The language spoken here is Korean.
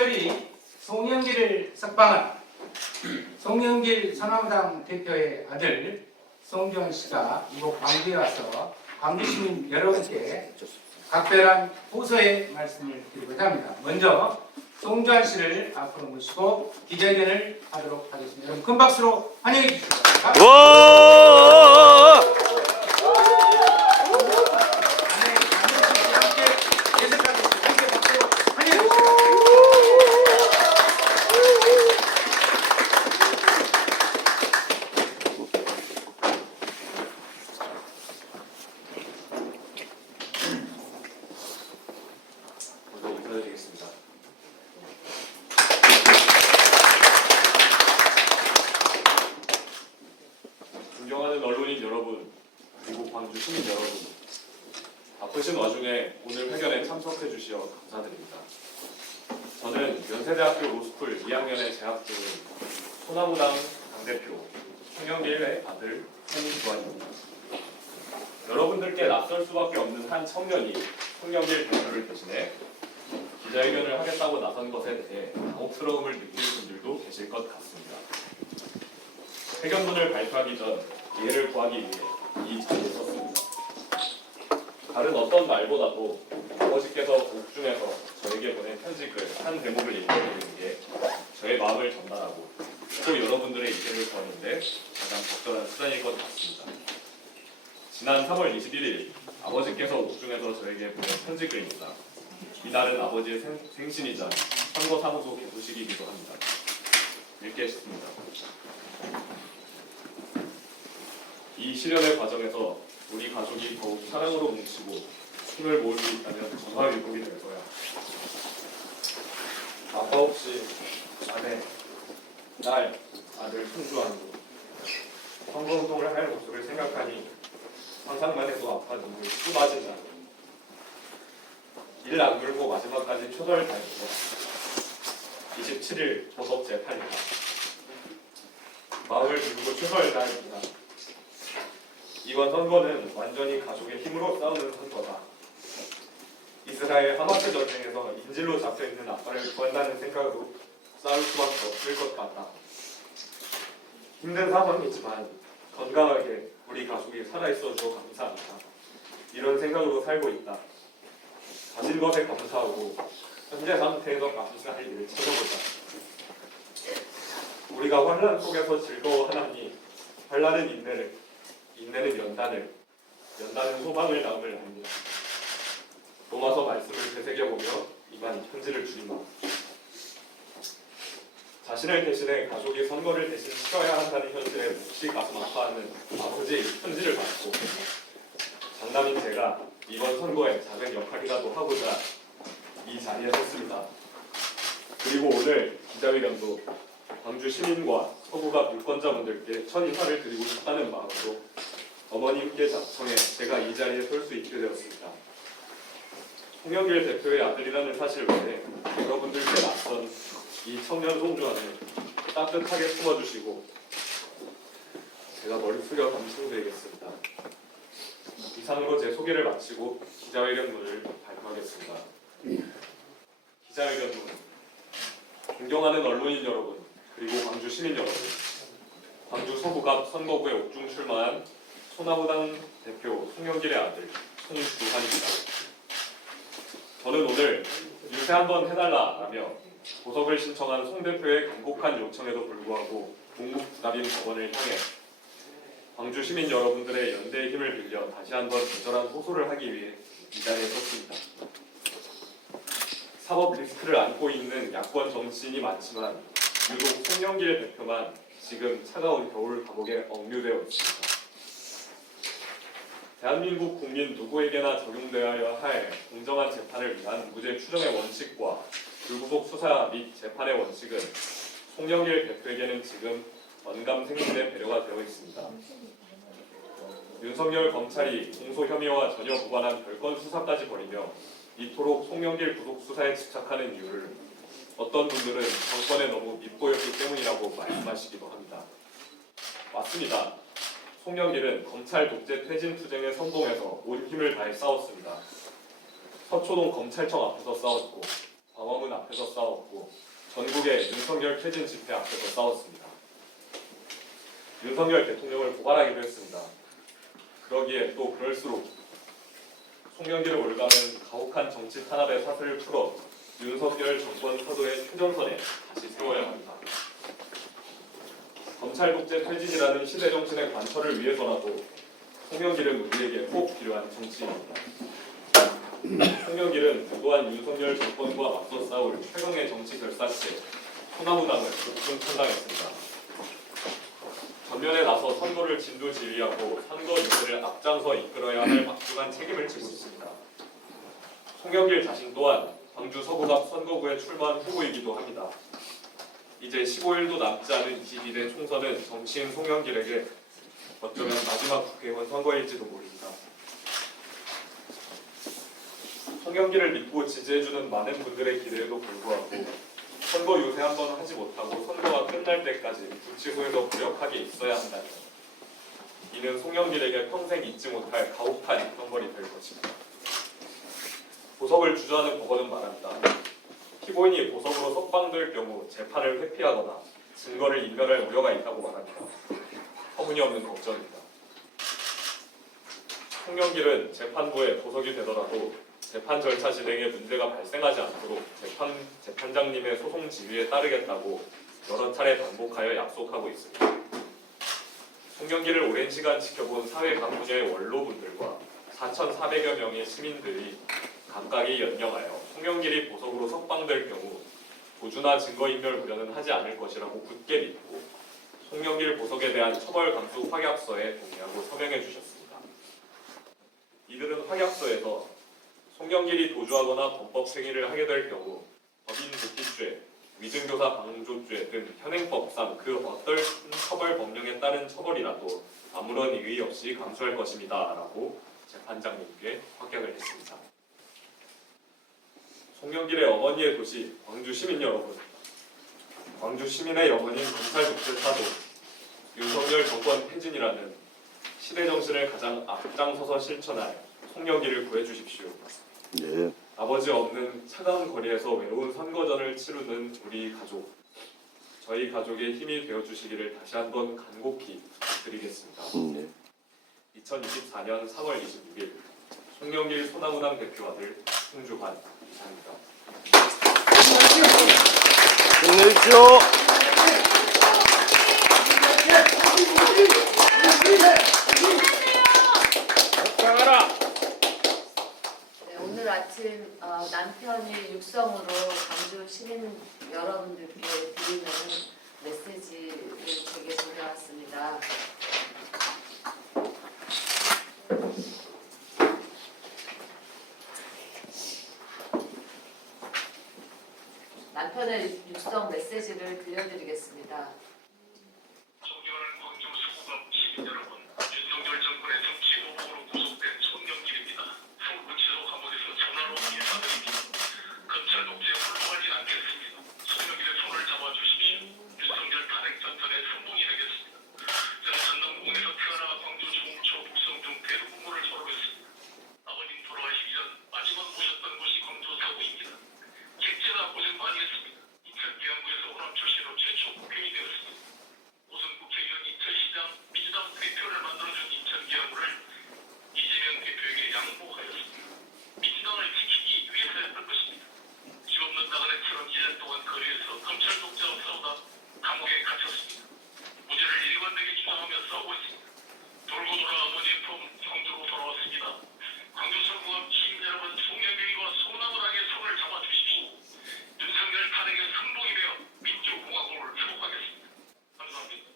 특별히 송영길을 석방한 송영길 선화부당 대표의 아들 송주환 씨가 이곳 광주에 와서 광주 시민 여러분께 각별한 호소의 말씀을 드리고자 합니다. 먼저 송주환 씨를 앞으로 모시고 기자회견을 하도록 하겠습니다. 여러분 큰 박수로 환영해 주시기 바랍니다. 존경하는 언론인 여러분, 그리고 광주 시민 여러분, 바쁘신 와중에 오늘 회견에 참석해 주시어 감사드립니다. 저는 연세대학교 로스쿨 2학년에 재학 중인 소나무당 당대표 송영길의 아들 송주환입니다. 여러분들께 낯설 수밖에 없는 한 청년이 송영길 대표를 대신해 기자회견을 하겠다고 나선 것에 대해 당혹스러움을 느낄 분들도 계실 것 같습니다. 회견문을 발표하기 전 이해를 구하기 위해 이 자리에 섰습니다. 다른 어떤 말보다도 아버지께서 옥중에서 저에게 보낸 편지글 한 대목을 읽어드리는 게 저의 마음을 전달하고 또 여러분들의 이해를 구하는데 가장 적절한 수단일 것 같습니다. 지난 3월 21일 아버지께서 옥중에서 저에게 보낸 편지글입니다. 이날은 아버지의 생신이자 선거사무소 개소식이기도 합니다. 읽겠습니다. 이 시련의 과정에서 우리 가족이 더욱 사랑으로 뭉치고 힘을 모을 수 있다면 전화위복이 될 거야. 아빠 없이 아내, 딸, 아들 손주환도 선거운동을 할 모습을 생각하니 상상만 해도 아파 눈물 쏟아진다. 이를 악물고 마지막까지 최선을 다해서 27일 보석 제8일다. 마음을 비우고 최선을 다합니다. 이번 선거는 완전히 가족의 힘으로 싸우는 선거다. 이스라엘 하마스 전쟁에서 인질로 잡혀있는 아빠를 구한다는 생각으로 싸울 수밖에 없을 것 같다. 힘든 상황이지만 건강하게 우리 가족이 살아있어줘 감사합니다. 이런 생각으로 살고 있다. 가진 것에 감사하고 현재 상태에서 감사할 일을 찾아보자. 우리가 환란 속에서 즐거워하나니 환란은 인내를, 인내는 연단을, 연단은 소망을 낳음을 합니다. 로마서 말씀을 되새겨보며 이만 편지를 줄이마. 자신을 대신해 가족이 선거를 대신 치러야 한다는 현실에 몹시 가슴 아파하는 아버지의 이 편지를 받고 장남인 제가 이번 선거에 작은 역할이라도 하고자 이 자리에 섰습니다. 그리고 오늘 기자회견도 광주 시민과 서구갑 유권자분들께 첫 인사를 드리고 싶다는 마음으로 어머님께 작청해 제가 이 자리에 설 수 있게 되었습니다. 송영길 대표의 아들이라는 사실 외에 여러분들께 낯선 이 청년 송주환을 따뜻하게 품어주시고 제가 머리 숙여 감상드리겠습니다. 이상으로 제 소개를 마치고 기자회견문을 발표하겠습니다. 기자회견문. 존경하는 언론인 여러분, 그리고 광주 시민 여러분, 광주 서구갑 선거구에 옥중 출마한 소나무당 대표 송영길의 아들 송주환입니다. 저는 오늘 유세 한번 해달라라며 보석을 신청한 송 대표의 간곡한 요청에도 불구하고 묵묵부답인 법원을 향해 광주 시민 여러분들의 연대의 힘을 빌려 다시 한번 적절한 호소를 하기 위해 이 자리에 섰습니다. 사법 리스크를 안고 있는 야권 정치인이 많지만 유독 송영길 대표만 지금 차가운 겨울 감옥에 억류되어 있습니다. 대한민국 국민 누구에게나 적용되어야 할 공정한 재판을 위한 무죄 추정의 원칙과 불구속 수사 및 재판의 원칙은 송영길 대표에게는 지금 언감생심의 배려가 되어 있습니다. 윤석열 검찰이 공소 혐의와 전혀 무관한 별건 수사까지 벌이며 이토록 송영길 구속 수사에 집착하는 이유를 어떤 분들은 정권에 너무 밉보였기 때문이라고 말씀하시기도 합니다. 맞습니다. 송영길은 검찰 독재 퇴진 투쟁에 성공해서 온 힘을 다해 싸웠습니다. 서초동 검찰청 앞에서 싸웠고 광화문 앞에서 싸웠고 전국의 윤석열 퇴진 집회 앞에서 싸웠습니다. 윤석열 대통령을 고발하기도 했습니다. 그러기에 또 그럴수록 송영길을 올가는 가혹한 정치 탄압의 사슬을 풀어 윤석열 정권 서도의 최전선에 다시 세워야 합니다. 검찰 독재 퇴진이라는 시대 정신의 관철을 위해서라도 송영길은 우리에게 꼭 필요한 정치인입니다. 송영길은 부도한 윤석열 정권과 맞서 싸울 최강의 정치 결사체 소나무당을 독중 창당했습니다. 전면에 나서 선거를 진두지휘하고 선거 유세를 앞장서 이끌어야 할 막중한 책임을 지고 있습니다. 송영길 자신 또한 광주 서구갑 선거구에 출마한 후보이기도 합니다. 이제 15일도 남지 않은 22대 총선은 정치인 송영길에게 어쩌면 마지막 국회의원 선거일지도 모릅니다. 송영길을 믿고 지지해주는 많은 분들의 기대에도 불구하고 선거 유세 한 번 하지 못하고 선거가 끝날 때까지 구치소에서 무력하게 있어야 한다면 이는 송영길에게 평생 잊지 못할 가혹한 형벌이 될 것입니다. 보석을 주저하는 법원은 말합니다. 피고인이 보석으로 석방될 경우 재판을 회피하거나 증거를 인멸할 우려가 있다고 말합니다. 터무니없는 걱정입니다. 송영길은 재판부에 보석이 되더라도 재판 절차 진행에 문제가 발생하지 않도록 재판장님의 소송 지휘에 따르겠다고 여러 차례 반복하여 약속하고 있습니다. 송영길을 오랜 시간 지켜본 사회 각 분야의 원로분들과 4,400여 명의 시민들이 각각이 연명하여 송영길이 보석으로 석방될 경우 도주나 증거인멸 우려는 하지 않을 것이라고 굳게 믿고 송영길 보석에 대한 처벌 감수 확약서에 동의하고 서명해 주셨습니다. 이들은 확약서에서 송영길이 도주하거나 범법 행위를 하게 될 경우 법인 도피죄, 위증교사 방조죄 등 현행법상 그 어떤 처벌 법령에 따른 처벌이라도 아무런 이의 없이 감수할 것입니다. 라고 재판장님께 확약을 했습니다. 송영길의 어머니의 도시 광주 시민 여러분, 광주 시민의 영혼인 검찰 독재 사도, 윤석열 정권 퇴진이라는 시대 정신을 가장 앞장서서 실천할 송영길을 구해주십시오. 네. 아버지 없는 차가운 거리에서 외로운 선거전을 치르는 우리 가족, 저희 가족의 힘이 되어주시기를 다시 한번 간곡히 부탁드리겠습니다. 네. 2024년 3월 26일 송영길 소나무당 대표 아들 홍주환 이사입니다. 힘내십시오. 사랑하라. 네, 오늘 아침 남편이 육성으로 광주 시민 여러분들께 드리는 메시지를 제게 전해왔습니다. 남편의 육성 메시지를 들려드리겠습니다. 존경하는 광주 서구갑 시민 여러분, 윤석열 정권의 정치 보복으로 구속된 송영길입니다. 서울구치소 감옥에서 전화로 인사드립니다. 검찰 독재에 홀로가진 않겠습니다. 송영길의 손을 잡아주십시오. 윤석열 탄핵 전선의 선봉이 되겠습니다. 저는 전남공에서 태어나 광주 조홍초 북성 중 대부분을 서울했습니다. 아버님 돌아가시기 전 마지막 오셨던 곳이 광주 서구입니다. 객제나 고생 많이 했습니다. 2000계양구에서 호남 출신으로 최초 국회의원이 되었습니다. 우선 국회의원 이철시장 민주당 대표를 만들어준 인천계양구를 이재명 대표에게 양보하였습니다. 민주당을 지키기 위해서였던 것입니다. 집 없는 나그네처럼 1년 동안 거리에서 검찰 독재와 싸우다 감옥에 갇혔습니다. 무죄를 일관되게 주장하며 싸우고 있습니다. 돌고 돌아 어머니의 품 광주로 돌아왔습니다. 광주 서구갑 시민 여러분, 송영길과 소나무당의 손을 잡아주십시오. 윤석열 탄핵의 선봉이 되어 민주공화국을 회복하겠습니다. 감사합니다.